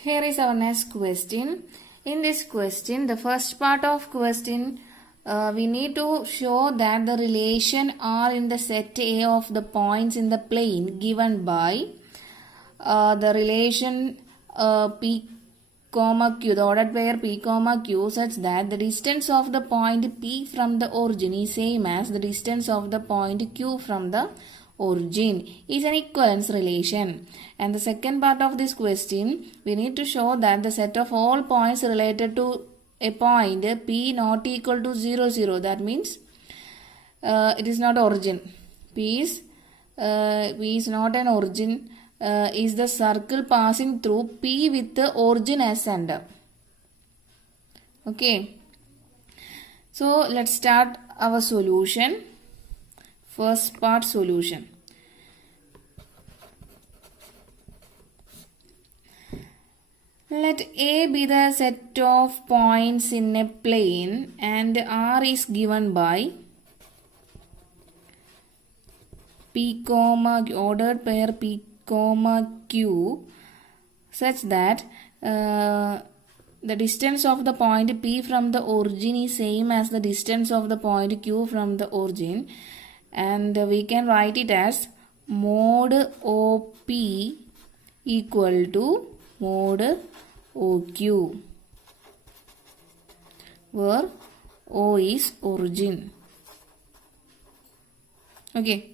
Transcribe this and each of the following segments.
Here is our next question. In this question, the first part of question, we need to show that the relation R in the set A of the points in the plane given by the relation P comma Q, the ordered pair P comma Q, such that the distance of the point P from the origin is same as the distance of the point Q from the origin is an equivalence relation. And the second part of this question, we need to show that the set of all points related to a point P not equal to 0, 0. That means it is not origin. P is not an origin. Is the circle passing through P with the origin as center. Okay. So let's start our solution. First part solution. Let A be the set of points in a plane and R is given by P comma ordered pair P comma Q such that the distance of the point P from the origin is same as the distance of the point Q from the origin, and we can write it as mod OP equal to mod OQ, where O is origin. Okay.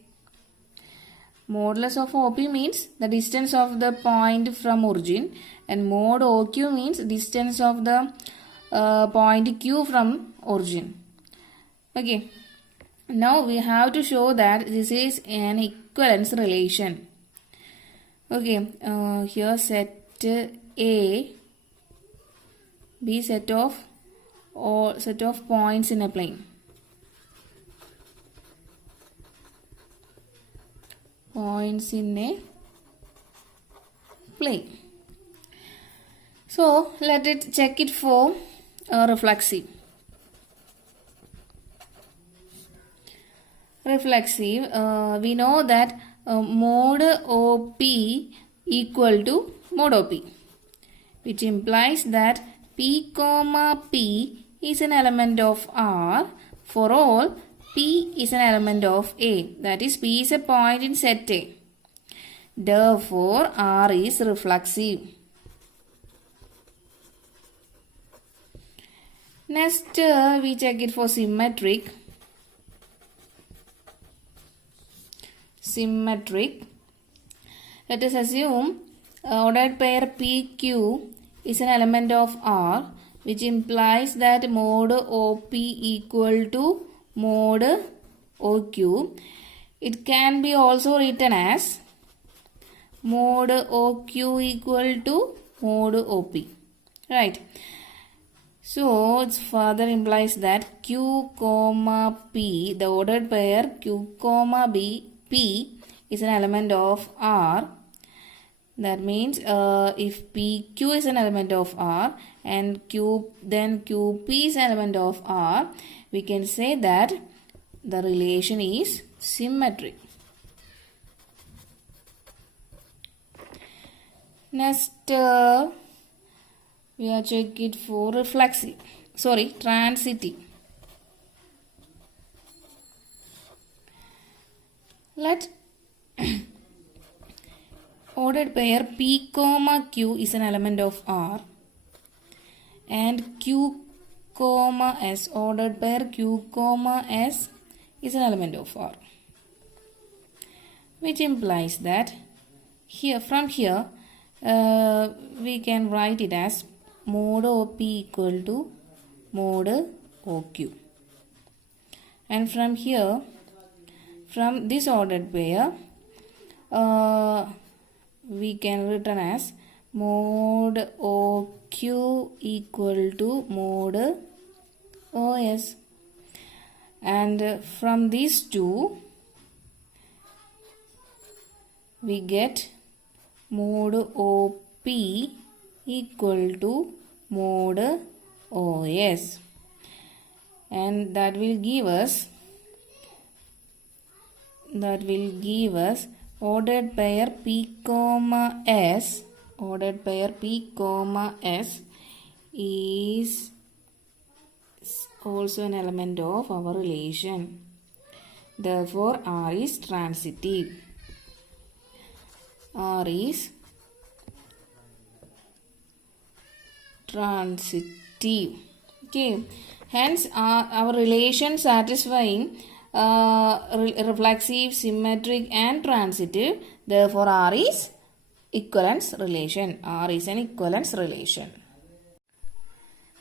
Modulus of OP means the distance of the point from origin, and mod OQ means distance of the point Q from origin. Okay. Now we have to show that this is an equivalence relation. Okay. Here set A be set of points in a plane. Points in a plane. So let it check it for reflexive. Reflexive, we know that mod OP equal to mod OP, which implies that P comma P is an element of R for all P is an element of A. That is, P is a point in set A. Therefore, R is reflexive. Next, we check it for symmetric. Symmetric. Let us assume ordered pair PQ is an element of R, which implies that mod OP equal to mod OQ. It can be also written as mod OQ equal to mod OP. Right. So it further implies that Q comma P, the ordered pair Q comma P is an element of R. That means if PQ is an element of R and then QP is an element of R, we can say that the relation is symmetric. Next, we are check it for reflexive. Transitive. Let ordered pair P comma Q is an element of R and Q comma S, ordered pair Q comma S is an element of R, which implies that from here we can write it as mod OP equal to mod OQ, and from here, from this ordered pair, we can written as mod OQ equal to mod OS, and from these two we get mod OP equal to mod OS, and that will give us ordered pair P comma S ordered pair P comma S is also an element of our relation. Therefore, R is transitive. R is transitive. Okay. Hence, our relation satisfying reflexive, symmetric, and transitive. Therefore, R is equivalence relation. R is an equivalence relation.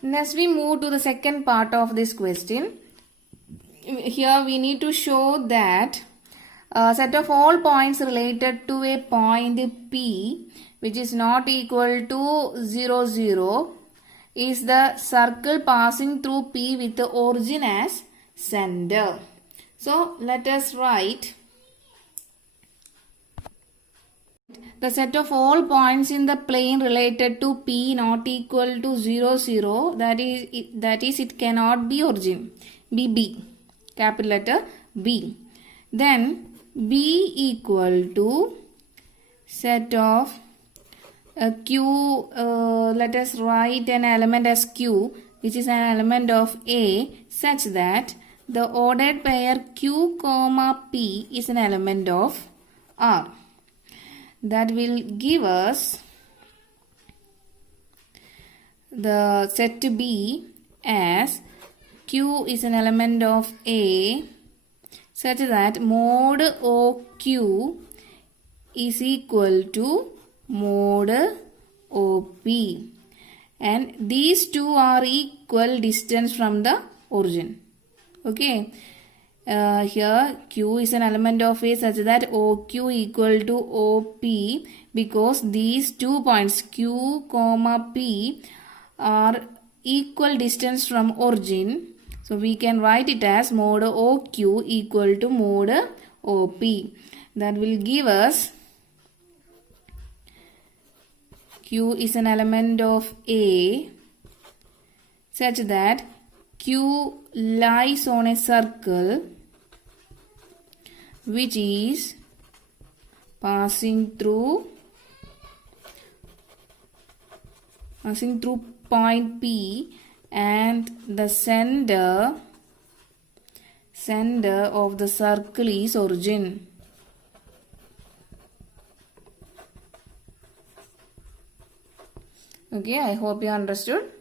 Next, we move to the second part of this question. Here, we need to show that a set of all points related to a point P, which is not equal to 0, 0, is the circle passing through P with the origin as center. So, let us write the set of all points in the plane related to P not equal to 0, 0, that is it cannot be origin. B. Capital letter B. Then B equal to set of Q, let us write an element as Q, which is an element of A, such that the ordered pair Q comma P is an element of R. That will give us the set B as Q is an element of A, such that mod OQ is equal to mod OP, and these two are equal distance from the origin. Okay, here Q is an element of A such that OQ equal to OP, because these 2 points Q comma P are equal distance from origin. So we can write it as mod OQ equal to mod OP. That will give us Q is an element of A such that Q lies on a circle which is passing through point P, and the center of the circle is origin. Okay, I hope you understood.